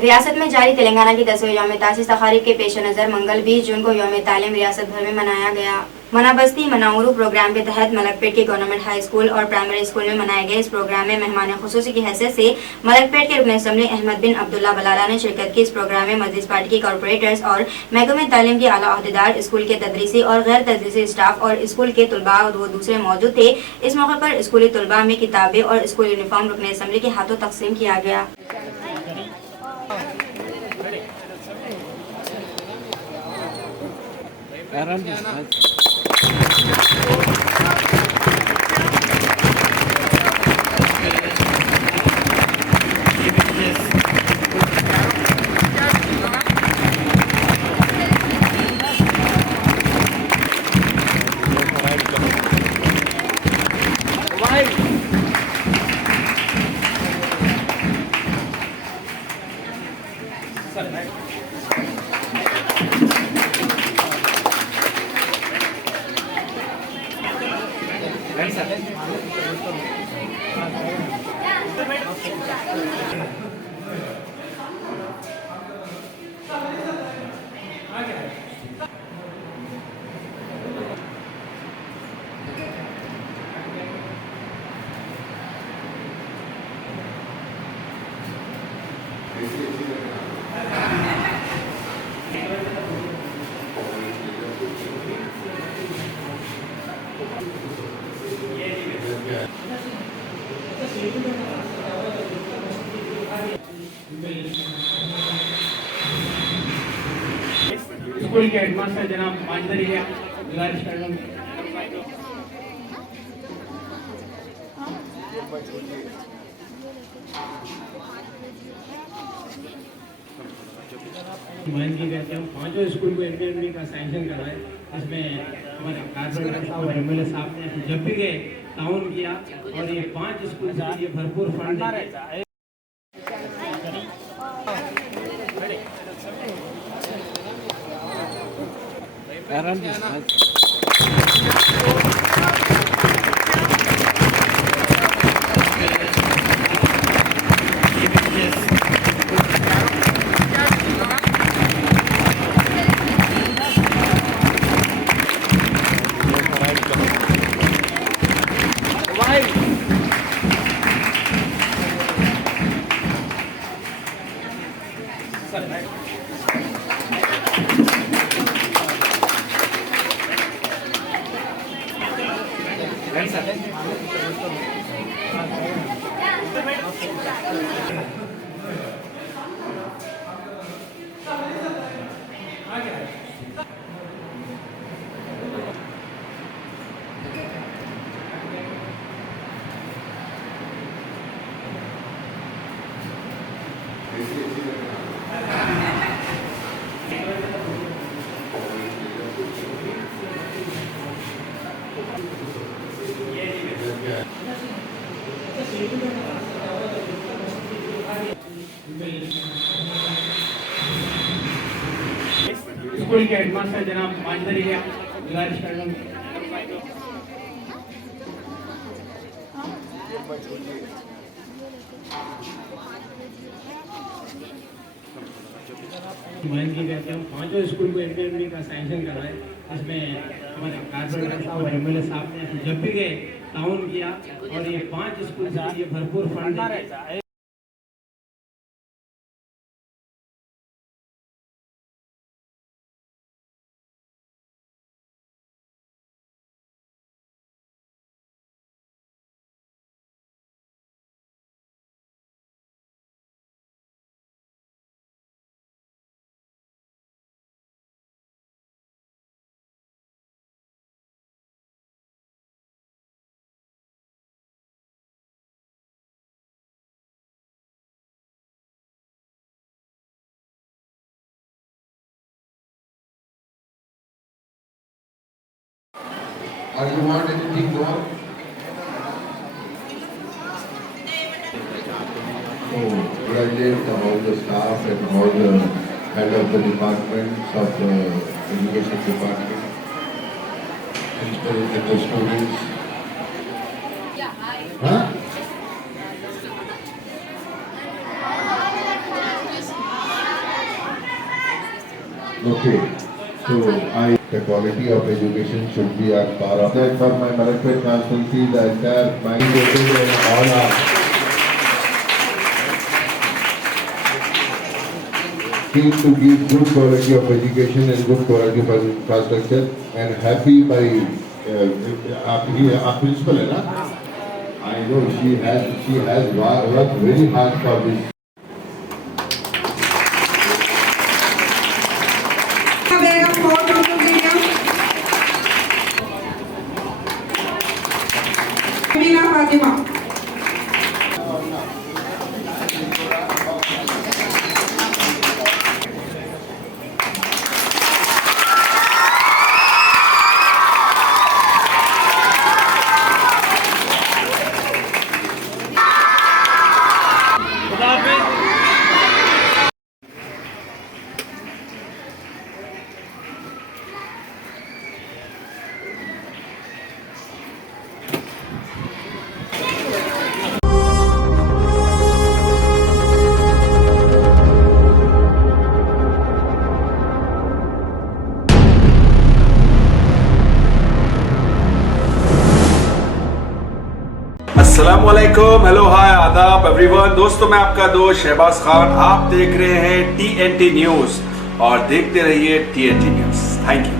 रियासत में जारी तेलंगाना की 10वीं यौम तासीस तकारीब के पेश नज़र मंगल 20 जून को यौम तालीम रियासत भर में मनाया गया। मना बस्ती मनाउरू प्रोग्राम के तहत मलकपेट के गवर्नमेंट हाई स्कूल और प्राइमरी स्कूल में मनाए गए इस प्रोग्राम में मेहमान खुसूसी की हैसियत से मलकपेट के रुकन असम्बली अहमद बिन अब्दुल्ला बलाला ने शिरकत की। इस प्रोग्राम में मजलिस पार्टी के कॉर्पोरेटर्स और महकमे तालीम के आला अहदेदार, स्कूल के तदरीसी और गैर तदरीसी स्टाफ और स्कूल के तलबा व दूसरे मौजूद थे। इस मौके पर स्कूली तलबा में किताबें और स्कूल यूनिफॉर्म रुकन असम्बली के हाथों तकसीम किया गया। स्कूल के हेडमास्टर जनाब मांझरी है, गुजारिश कर लूँ पांचों स्कूल को एमपी का सैंक्शन करवाए। इसमें हमारे कारपोरेटर साहब और एमएलए साहब ने जब भी गए ताउन किया और ये 5 स्कूल के लिए भरपूर फंड है। स्कूल के हेडमास्टर जनाब मांझरी है, गुजारिश कर लूँ पांचों स्कूल को एमपी का सैंक्शन करवाए। इसमें हमारे कारपोरेटर साहब और एमएलए साहब ने जब भी गए ताउन किया और ये 5 स्कूल के लिए भरपूर फंड है। Or you want anything more? So, congratulate all the staff and all the head of the departments of the education department, principals and the students. Huh? Okay. So the quality of education should be at par of that. For my Malakpet constituency, the entire mind and all are keen to give good quality of education and good quality of infrastructure, and happy by our principal है ना? I know she has worked very hard for this. Fatima. अस्सलामुअलैकुम, hello hi आदाब एवरीवन। दोस्तों मैं आपका दोस्त शहबाज खान, आप देख रहे हैं TNT न्यूज़ और देखते रहिए TNT न्यूज़। Thank you.